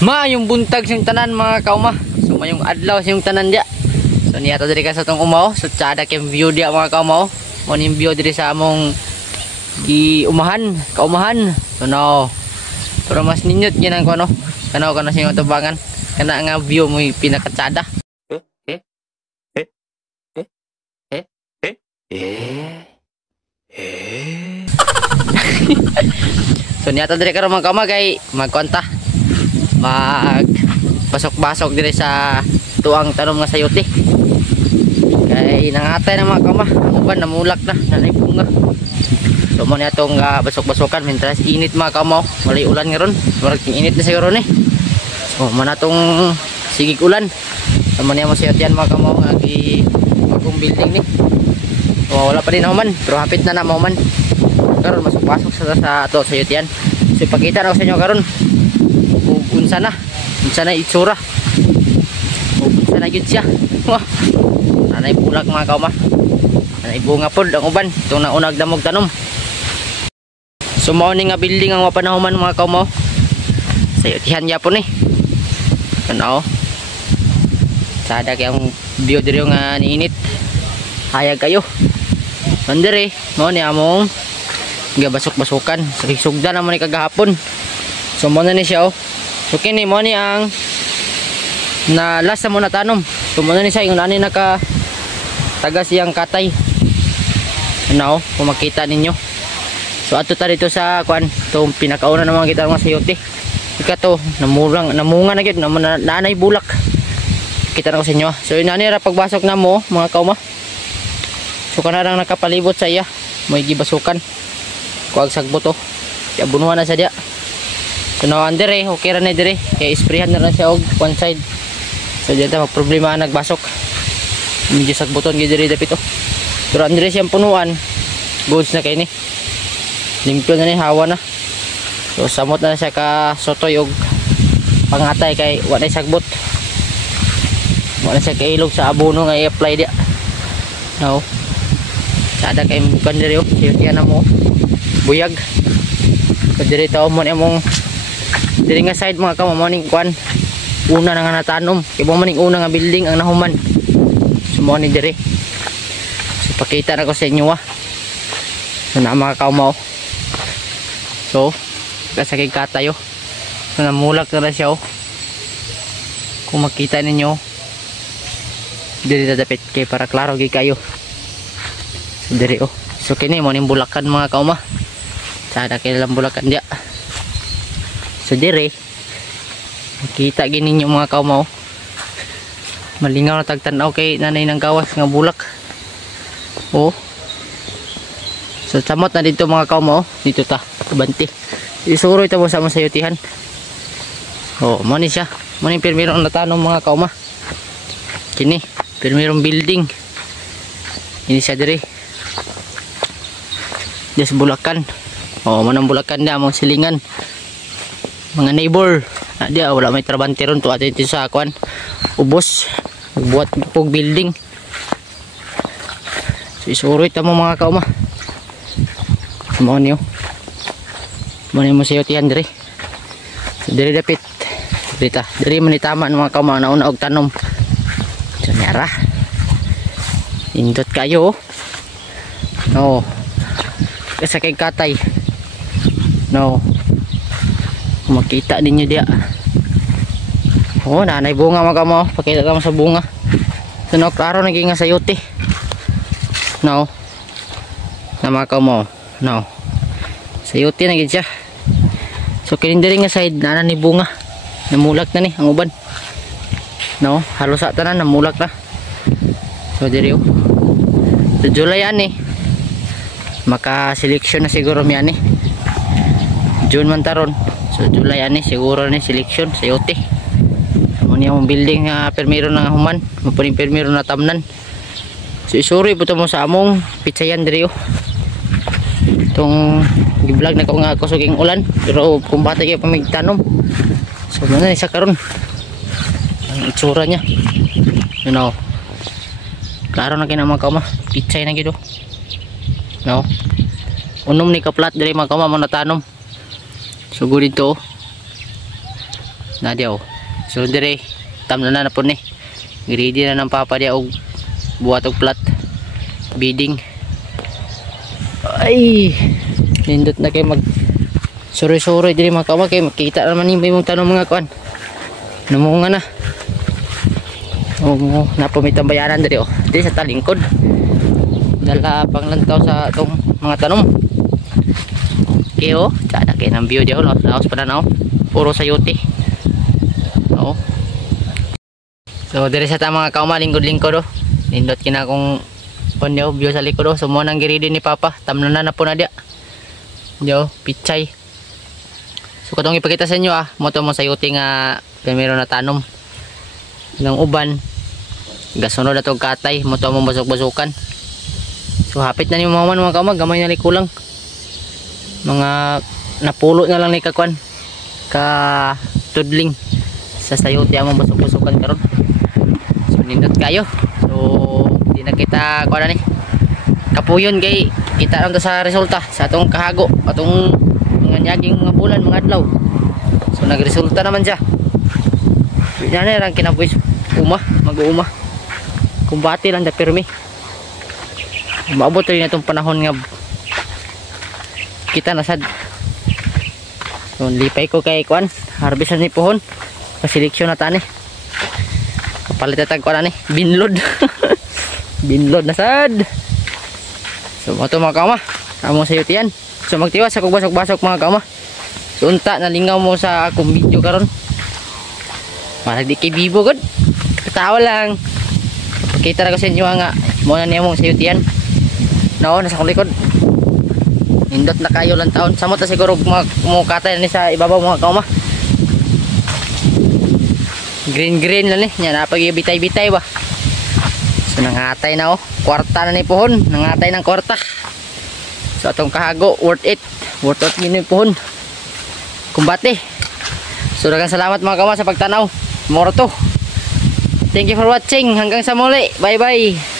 Yung buntag yung tanan mga kauma. So mayong adlaw yung tanan dia. So niya to diri ka sa tong umaw. So tsada kay view dia mga kauma. Mo ning view diri sa among kaumahan. So no. Pero mas ninyot yan ang kuno. Kanaw kana sa imong tubangan. Kana nga view mo pinakatsada. So niya to diri karon mga kauma kay magkonta. Pasok-basok dire sa tuang tanom nga sayote. Kay nangatay na mga kauma, uban namulak na, nanay bunga. So mo niya tong basok-basokan mintras init mga kauma, walay ulan ngaron, murag init na siguro ni. So mo na tong sigig ulan. So mo niya mo sayotian mga kauma nga bagong building ni. So wala pa din naman, pero hapit na man. Karon masok-pasok sa ato sayotian. So ipakita na ko sa inyo karon. Unsa na itsura, unsa na yun siya. Wah, nanay bulak mga kauma, nanay bunga pod ang uban itong naunag damog tanom. So mao ni nga building ang mapanahuman mga kauma sayotihan yapon ano sada kay ang view diri nga niinit hayag kayo andere mao ni among gabasok-basokan sugda na mo ni kagahapon. So mo na ni siya so kini mo ni ang na last na mo na tanom. So mo na ni siya yung nani naka taga siyang katay ano kung makita ninyo. So ato ta dito sa kuan itong pinakauna na mga kita mga sayote ika to namunga na gyud nanay bulak kita na ko sa inyo. So yun nani ra pagbasok na mo mga kauma. So kanarang nakapalibot sa iya mo gibasukan kuag sagbot kaya bunuhan na sa dia. So now andere okay ra na dire kaya isprehan na lang siya og one side. So dito mag problema nagbasok medyo sagbuton gyud dire dapit pero andre siyang punuan goods na kay ni limpyo na ni hawa na. So samot na siya ka sotoy og pangatay kay wa na sagbot wala siya kailog sa abono nga i-apply dia now sada kay bukan dire siya na mo buyag so dire taw mo ni among diri nga side mga kauma morning kwan una na nga natanom kay mo maning una nga building ang nahuman sumo ni diri. So pakita na ko sa inyo so na mga kauma so kasakig katayo so namulak na siya kung makita ninyo diri dadapit kay para klaro gi kayo so diri so kini mo ning bulakan mga kauma sada kay lang bulakan dia. So dire makita gini ninyo mga kauma malingaw na tagtanaw kay nanay ng gawas nga bulak so samot na dito mga kauma dito ta kabanti isuro ito mo sa sayotihan mo ni siya mo ni pirmiro ang natanong mga kauma kini pirmirong building ini siya dire des bulakan manang bulakan na among silingan mga neighbor dia wala may trabante ron to atin sa akuan ubos buat pog building. So isuroy ta mo mga kauma mo niyo mo sayotihan dire so dire dapit dita dire man tama mga kauma nauna og tanom so nyara indot kayo no kasi kay katay no makita ninyo dia nanay bunga mga kauma pakita ta mo sa bunga so no klaro naging nga sayote no na mga kauma no sayote na gid siya. So kinindiri nga side na ni bunga namulak na ni ang uban no halos sa tanan namulak na. So diri so July ani maka selection na siguro mi ani June man taron. So July ani siguro ni selection sayote mo niya mong building nga permiro na human mo puning permiro na tamnan. So isuri po mo sa among pitsayan diri itong gi-vlog na ko nga kusuging ulan pero kung bata kayo pamigtanom so muna ni sa karon ang itsura niya you know klaro na kina mga kauma pitsay na gido no unom ni kaplat diri mga kauma mo natanom so dito Na dia oh. So dire tamna na po ni. Ready na ng papa dia og buhat og plat. Bidding. Ay, nindot na kay mag suri-suri diri mga kauma kay makita naman ni imong tanong mga kuan. Namunga na. Oh, napumitang bayaran diri oh. Diri sa talingkod. Dala panglantaw sa tong mga tanom. Okay oh, sana kay nang view dia oh, laos pa na oh. Puro sayote. Oh. So diri sa ta mga kauma lingkod-lingkod oh. Nindot kina kong panyo view sa likod oh. So mo nang giridi ni papa, tamnan na po na dia. Yo, pichay. So katong ipakita sa inyo mo to mo sayote nga primero na tanom. Ng uban. Gasunod na tong katay, mo to mo basok-basokan. So hapit na ni mga kauma, gamay na kulang. Mga napulo na lang ni kakwan. Ka tudling sa sayote among basok-basokan karon. So nindot kayo. So di na kita kuan ni kapuyon kay kita lang to sa resulta sa atong kahago atong mga nyaging mga bulan mga adlaw. So nagresulta naman siya. Yan na lang kinabuhi mag-uuma. Kumbati lang da pirmi. Maabot rin itong panahon nga kita nasad. So lipay ko kay kuan harvest ni pohon. Paseleksyon na tani. Kapalit tag kuan ni binlod. Binlod na sad. So mo to mga kauma, amo sayo tiyan. So magtiwas ako basok-basok mga kauma. So unta nalingaw mo sa akong video karon. Para di kay bibo gud. Katawa lang. Pakita ra ko sa inyo nga mo na niya mong sayo tiyan. No, nasa akong likod. Indot na kayo lang taon. Samot na siguro mukatay ni sa ibabaw mga kauma. Green lang ni. Nya napag bitay-bitay ba. So nangatay na oh. Kwarta na ni pohon. Nangatay ng kwarta. So atong kahago worth it. Worth it ni pohon. Kumbate. So daghang salamat mga kauma sa pagtanaw. Moro to. Thank you for watching. Hanggang sa muli. Bye bye.